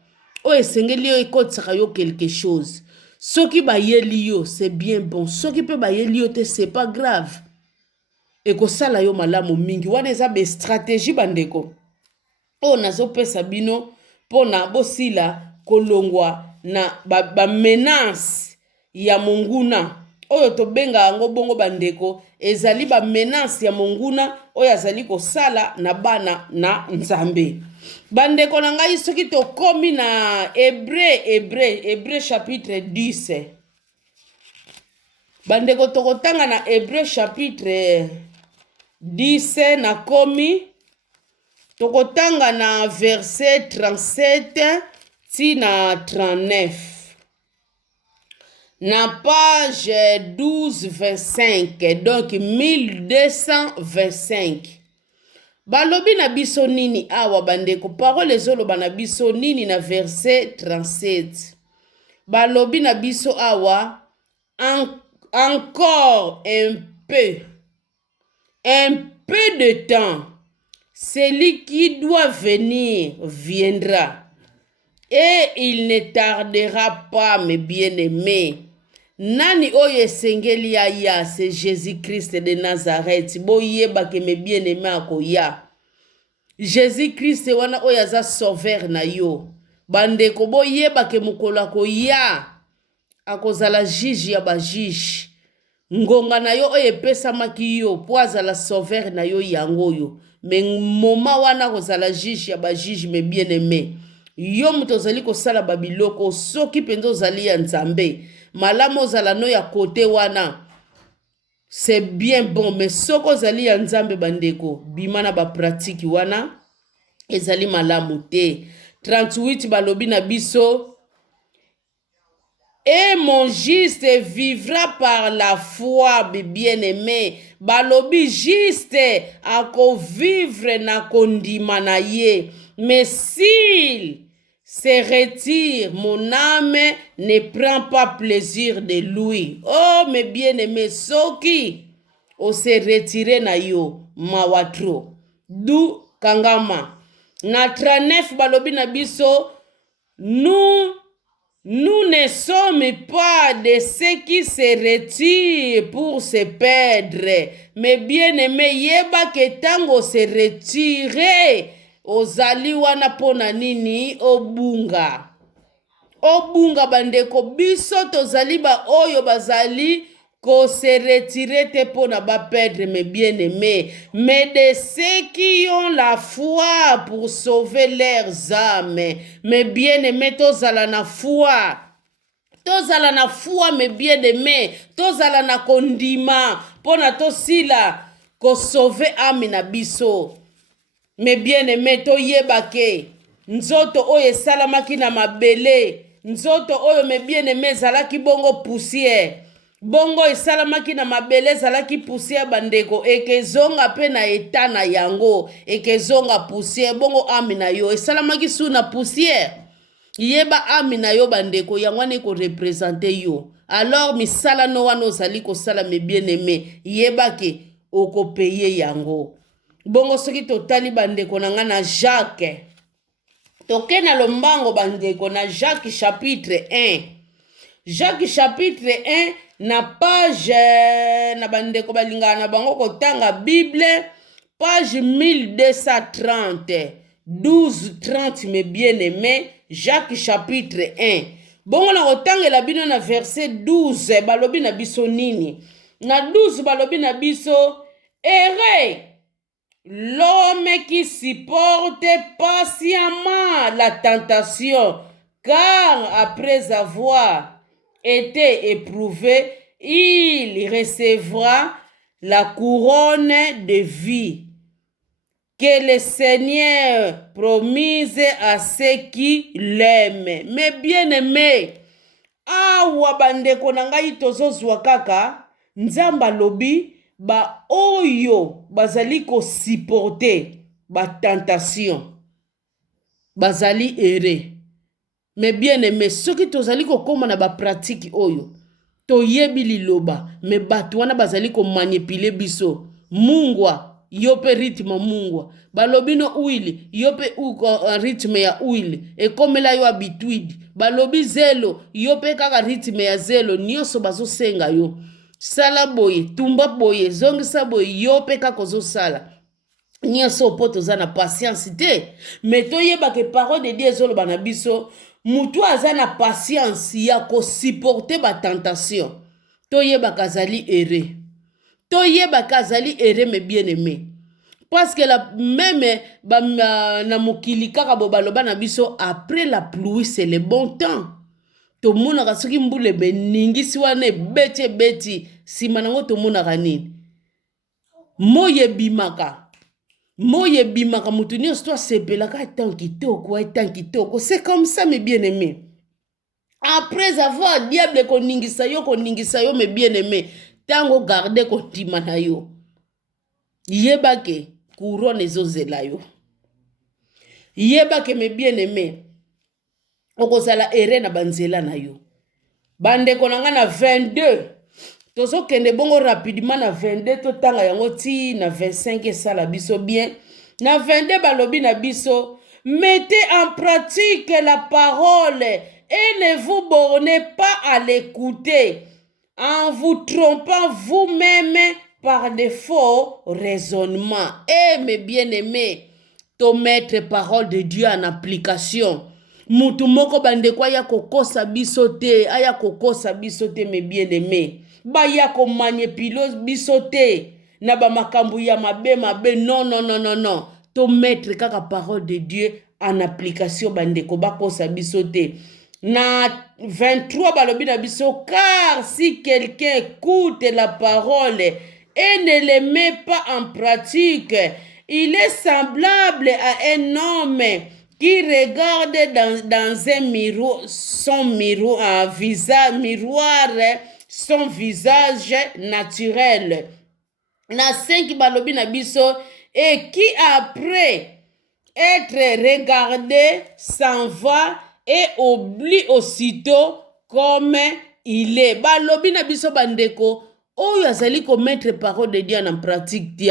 o esengeli yo ekotsaka yo quelque chose. Soki ba yeli yo, c'est bien bon. Soki pe ba yeli yo te, c'est pas grave. Eko sala yo malamu mingi. Wana eza be stratégie bandeko. O nazo pesa bino, pona bosila kolongwa na ba menace ya monguna. Oyo to benga ango bongo bandeko. Ezali ba menace ya monguna. Oyo azali ko sala na bana na nzambe. Bandeko na ngai soki to komi na Hébreu chapitre 10. Bandeko tokotanga na Hébreu chapitre 10 na komi tokotanga na verset 37 ti na 39. Na page 1225 donc 1225. Balobi na biso nini awa bandeko parole ezoloba na biso nini na verset 37. Balobi na biso awa encore un peu de temps celui qui doit venir viendra et il ne tardera pas mes bien-aimés. Nani oyo esengeli ya c'est Jésus-Christ de Nazareth. Boyeba ke me bien-aimé akoya. Jésus-Christ wana oyo aza sauveur na yo. Bandeko boyeba ke mukolo akoya. Akozala juge ya ba juge. Ngonga na yo oyo epesamaki yo po azala sauveur na yo yango yo. Me moma wana akozala juge ya ba juge me bien-aimé. Yo muto ozali kosala babiloko soki penzo ozali ya Nzambe. Malamo zala no ya kote wana c'est bien bon mais soko zali ya Nzambe bandeko bimana ba pratique wana ezali malamu te 38 balobi na biso. Et mon juste vivra par la foi, bien-aimé. Balobi juste ako vivre na kondima na ye. Mais s'il se retire, mon âme ne prend pas plaisir de lui. Oh, mes bien-aimés, soki o se retire na yo mawatro. Du kangama. Na 39 balobi na biso, nous ne sommes pas de ceux qui se retirent pour se perdre. Mais bien aimé, yeba ke tango se retire, ozali wana pona nini obunga. Obunga bandeko biso tozali ba oyo bazali ko se retirer te pona ba perdre, mes bien-aimés, mais de ceux qui ont la foi pour sauver leurs âmes. Mes bien-aimés, tozala na foi. Tozala na foi, mes bien-aimés. Tozala na kondima pona tosila ko sauver âme na biso. Mes bien-aimés, toyeba ke nzoto oyo esalamaki na mabele, nzoto oyo mes bien-aimés ezalaki bongo poussière. Bongo esalamaki na mabele ezalaki poussière bandeko, ekezonga pe na eta na yango, ekezonga poussière. Bongo âme na yo esalamaki su na poussière. Yeba âme na yo bandeko, yango wana eko représenter yo. Alors misala no wana ozali kosala, mes bien-aimés, yeba ke okopeye yango. Bongo soki totali bandeko na nga na Jacques, toke na lombango bandeko na Jacques chapitre 1. Jacques chapitre 1 na page na bandeko balingana na bango kotanga Bible, page 1230 1230, mes bien-aimés. Jacques chapitre 1. Bongo na kotangela bino na verset 12 balobi na biso nini? Na 12 balobi na biso, heureux l'homme qui supporte patiemment la tentation, car après avoir été éprouvé, il recevra la couronne de vie que le Seigneur promise à ceux qui l'aiment. Mais bien-aimés, awa bandeko na ngai tozozwa kaka nzamba lobi ba oyo bazali ko supporter ba tentation bazali ere. Mais bien-aimés, soki tozali ko koma na ba pratique oyo toyebi liloba, me bato wana bazali ko manipule biso. Mungwa yope rythme mungwa balobi no uili yope rythme ya uili ekomela yo habitude. Balobi zelo yope kaka rythme ya zelo. Nyonso bazosenga yo sala boye, tumba boye, zongisa boye, yope kaka ozosala. Nyonso po toza na patience te. Mais toyeba ke parole de Dieu ezoloba na biso mutu aza na patience ya ko supporter ba tentation. Toyeba kazali ere. Toyeba kazali ere, mes bien-aimés. Parce que la même na mokili kaka bo baloba na biso, après la pluie c'est le bon temps. Tomonaka soki mbule beningisi wana beti beti sima nango tomonaka nini? Moye bimaka mutu nyonso to asepelaka etan kitoko. C'est comme ça, mes bien-aimés. Après avoir diable koningisa yo, mes bien-aimés, tango garde kontima na yo, yeba ke couronne ezozela yo. Yeba ke, mes bien-aimés, okozala ere na banzela na yo. Bandeko na nga na 22 tozo kende bongo rapidement na 22 totanga yango ti na 25 esala biso bien. Na 22 balobi na biso, mettez en pratique la parole et ne vous bornez pas à l'écouter en vous trompant vous-même par de faux raisonnements. Et mes bien-aimés, to mettre parole de Dieu en application. Mutu moko bandeko aya kokosa biso te, mes bien-aimés. Baya ko manipule biso te na ba makambu ya mabe, non. To mettre kaka parole de Dieu en application bandeko bakosa biso te. Na 23 balobi na biso, car si quelqu'un écoute la parole et ne le met pas en pratique, il est semblable à un homme qui regarde dans un miroir, son visage naturel. Na 5 balobi na biso, et qui après être regardé s'en va et oublie aussitôt comme il est. Balobi na biso bandeko, oyo azali ko mettre parole de Dieu en pratique te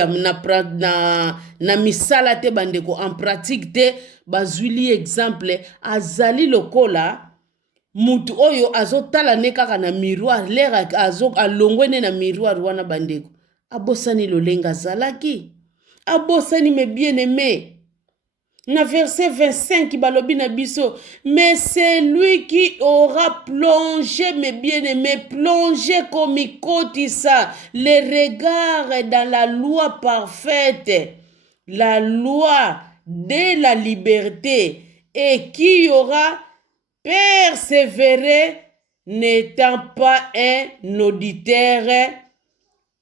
na misala te bandeko, en pratique te, bazwili exemple azali lokola mutu oyo azotala ne kaka na miroir, lera alongwe ne na miroir wana bandeko, abosani lolenga zalaki, abosani mes bien-aimés. Na verset 25 balobi na biso, mais c'est lui qui aura plongé, mes bien-aimés, plongé comme ikotisa les regards dans la loi parfaite, la loi de la liberté, et qui aura persévéré, n'étant pas un auditeur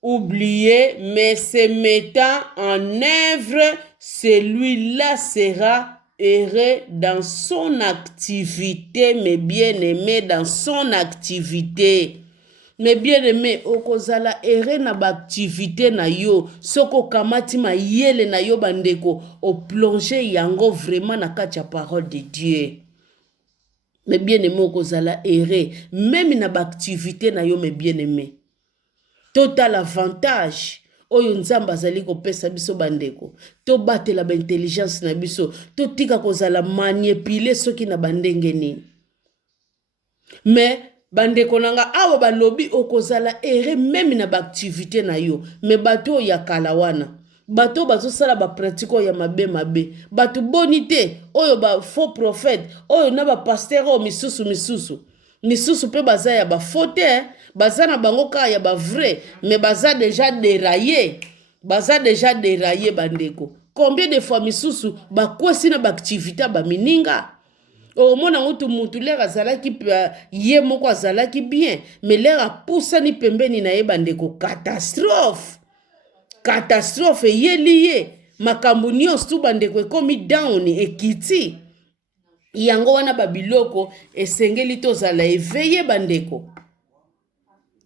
oublié, mais se mettant en œuvre, celui-là sera heureux dans son activité, mes bien-aimés, dans son activité. Mes bien-aimés, okozala heureux na ba activité na yo, soko kamati ma yele na yo bandeko, o plonger yango vraiment na kati ya parole de Dieu. Mes bien-aimés, okozala heureux, même na ba activité na yo, mes bien-aimés. Total avantage oyo nzamba azali kopesa biso bandeko, to batela ba intelligence na biso, to tika kozala manipuler soki na bandenge nini. Mais bandeko nanga awa balobi okozala ere même na ba activité na yo, mais bato ya kalawana, bato bazosala ba pratique ya mabe, bato bonité oyo ba faux prophète, oyo na ba pasteur o misusu pe baza ya ba faute, baza na bango ka ya ba vrai, mais baza déjà déraillé, bandeko. Combien de fois misusu bakwesi na ba activité ba mininga, o mona mutu lera azalaki ye moko azalaki bien, mais lera pusani pembeni na ye bandeko, catastrophe ye liye makambo nyonso bandeko ekomi down ekiti. Yango wana babiloko esengeli tozala éveillé bandeko.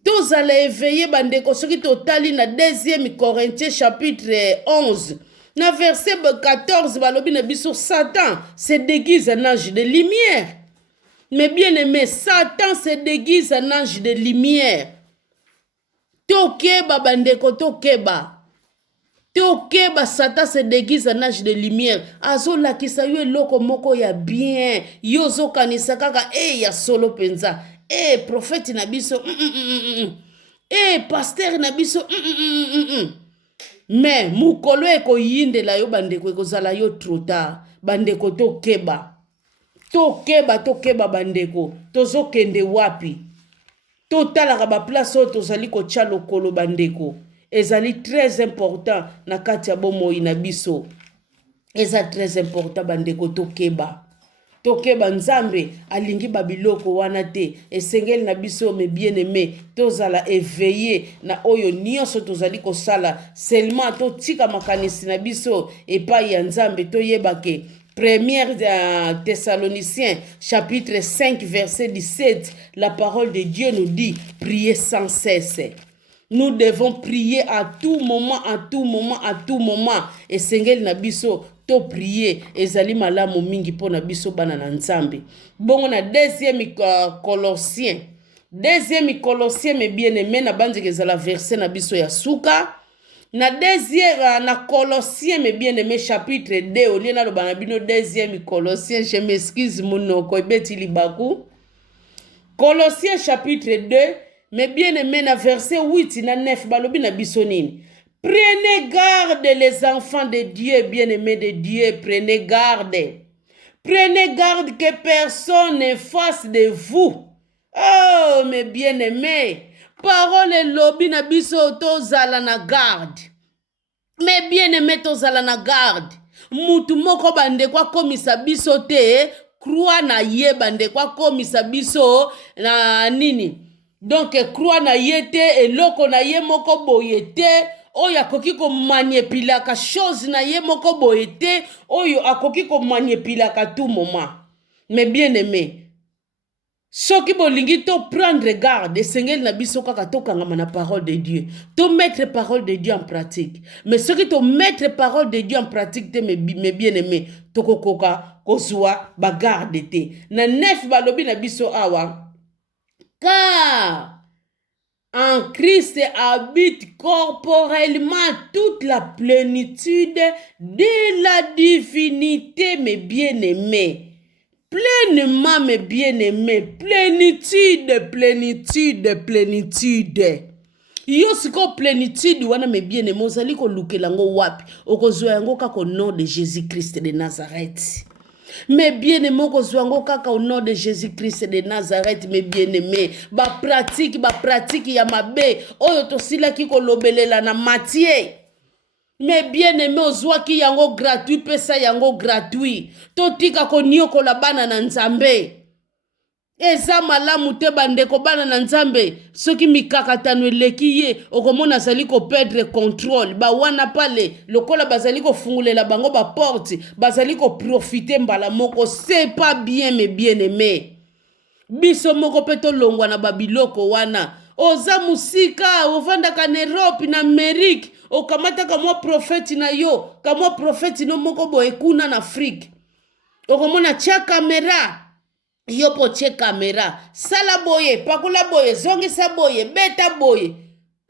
Tozala éveillé bandeko, soki totali na 2e Corinthiens chapitre 11. Na verset 14 balobi na biso, Satan se déguise en ange de lumière. Mais bien aimé, Satan se déguise en ange de lumière. Tokeba bandeko, tokeba, Satan se déguise en ange de lumière. Azo lakisa yo eloko moko ya bien, yo zo kanisa kaka ya solo penza. Prophète na biso, pasteur na biso, mais mukolo eko yinde la yo bandeko, ekozala yo trop tard. Bandeko tokeba bandeko, tozo kende wapi, totalaka ba place oyo tozali kotia lokolo bandeko. Ezali très important na kati ya bomoi na biso. Eza très important bandeko, tokeba nzambe alingi babiloko wana te. Esengeli na biso mes bien-aimés, tozala éveillé na oyo nyonso tozali kosala, seulement totika makanisi na biso epai ya nzambe, toyebake 1 Thessaloniciens chapitre 5 verset 17, la parole de Dieu nous dit, priez sans cesse. Nous devons prier à tout moment. Et sengeli na biso to prier ezali malamu mingi po na biso bana na nzambe. Bongo na 2e Colossiens mes bien-aimés, na banzeke ezala verset na biso ya suka. Na Colossiens mes bien-aimés chapitre 2, olie na loba na bino 2e Colossiens, je m'excuse monoko ebeti libaku. Colossiens chapitre 2, mes bien-aimés, na verset 8 na 9 balobi na biso nini? Prenez garde les enfants de Dieu, bien-aimés de Dieu, prenez garde. Prenez garde que personne ne fasse de vous. Oh, mes bien-aimés, parole lobi na biso tozala na garde. Mes bien-aimés, tozala na garde. Mutu moko bandeko akomisa biso te, croix na ye bandeko akomisa biso na nini? Donc croix na ye te, eloko na ye moko boye te, oyo akoki komanipulaka chose na ye moko boye te oyo akoki komanipulaka tout moment. Mais bien aimé, soki bolingi to prendre garde esengeli na biso kaka tokangama na parole de Dieu, to mettre parole de Dieu en pratique. Mais soki to mettre parole de Dieu en pratique te mes bien aimé, tokokoka kozwa bagarde te. Na 9 balobi na biso awa, car en Christ habite corporellement toute la plénitude de la divinité, mes bien-aimés. Pleinement, mes bien-aimés. Plénitude, plénitude, plénitude. Yo siko plénitude wana mes bien-aimés. Ozali ko lukelango wapi. Okozwa yango kaka au nom de Jésus-Christ de Nazareth. Mes bien-aimés, kaka au nom de Jésus-Christ de Nazareth, mes bien-aimés. Ba pratique ya mabe. Oyo tosila ki kolobelela na matière. Mes bien-aimés, ozwaki yango gratuit, pesa yango gratuit. Totika koniyoko la bana na nzambe. Eza malamu te bandeko bana na nzambe. Soki mikakatano eleki ye, okomona zali ko perdre contrôle. Ba wana pale, lokola bazali ko fungulela bango ba porte, bazali ko profiter mbala moko. C'est pas bien mes bien-aimés. Biso moko peto longwa na babiloko wana. Oza musika, ovandaka na Europe na Amerique. Okamata kamwa prophète na yo, kamwa prophète no moko boye kuna na Afrique. Okomona tia kamera. Yo po tie kamera. Sala boye, pakula boye, zongisa boye, beta boye.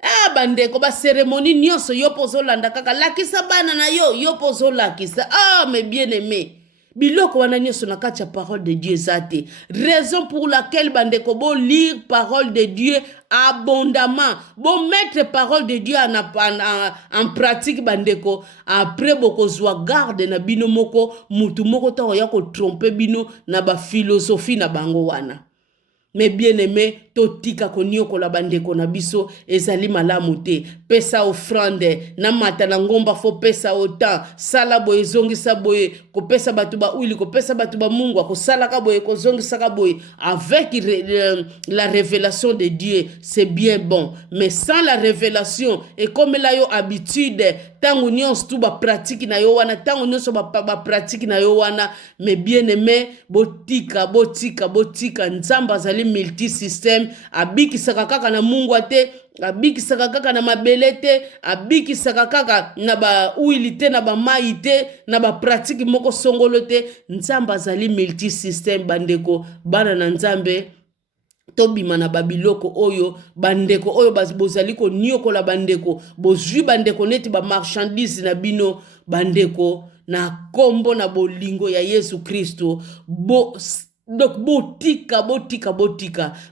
Ah bandeko ba cérémonie nyonso yo po zolanda kaka lakisa bana na yo po zolakisa. Ah mes bien-aimés. Biloko wana nyonso na kati ya parole de Dieu zate. Raison pour laquelle bandeko bo lire parole de Dieu abondamment. Bon mettre parole de Dieu en pratique bandeko. Après boko zwa garde na bino moko mutu moko ta ya ko tromper bino na ba philosophie na bango wana. Mais bien aimé, totika koniyoko la bandeko na biso ezali malamu te. Pesa offrande, na mata na ngomba fo pesa autant. Sala boye zongisa boye, ko pesa batu ba uili, ko pesa batu ba mungu, ko sala ka boye, ko zongisa ka boye. Avec la révélation de Dieu, c'est bien bon. Mais sans la révélation, et comme la yo habitude, tango nyonso tu ba pratique na yo wana, tango nyonso ba pratique na yo wana, mais bien aimé, botika, nzamba zali multisystème, abikisaka kaka na mungu ate, abikisaka kaka na mabele te, abikisaka kaka na ba uili te, na ba mai te, na ba pratique moko songolo te. Nzamba zali multisystème bandeko, bana na nzambe. Tobima na babiloko oyo bandeko oyo bozali ko niokola bandeko bozwi bandeko neti ba marchandise na bino bandeko na kombo na bolingo ya Yesu Kristo donc botika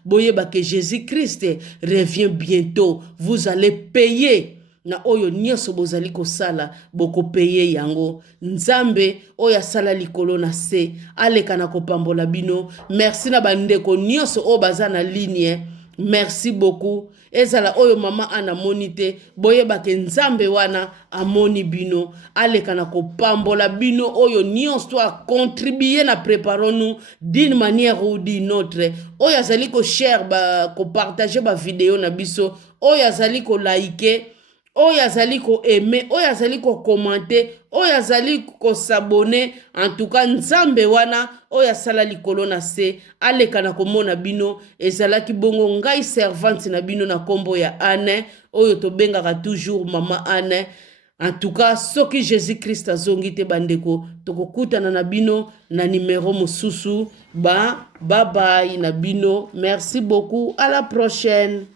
boyeba que Jésus-Christ revient bientôt. Vous allez payer na oyo nyonso bozali kosala boko paye yango. Nzambe oya sala likolo na se aleka na kopambola bino. Merci na bandeko nyonso o baza na ligne. Merci beaucoup. Ezala oyo mama ana monite boyeba ke nzambe wana amoni bino aleka na kopambola bino oyo nyonso a contribuer na préparons nous d'une manière ou d'une autre. Oyo azali ko share ko partager ba vidéo na biso, oyo azali ko liker, oyo azali ko aimer, oyo azali ko commenter, oyo azali ko s'abonner. En tout cas nzambe wana oyo asala likolo na se aleka na komona bino ezalaki bongo ngai servante na bino na kombo ya Anne oyo tobengaka toujours mama Anne. En tout cas soki Jésus-Christ azongi te bandeko tokokutana na bino na numéro mosusu bye bye na bino. Merci beaucoup, à la prochaine.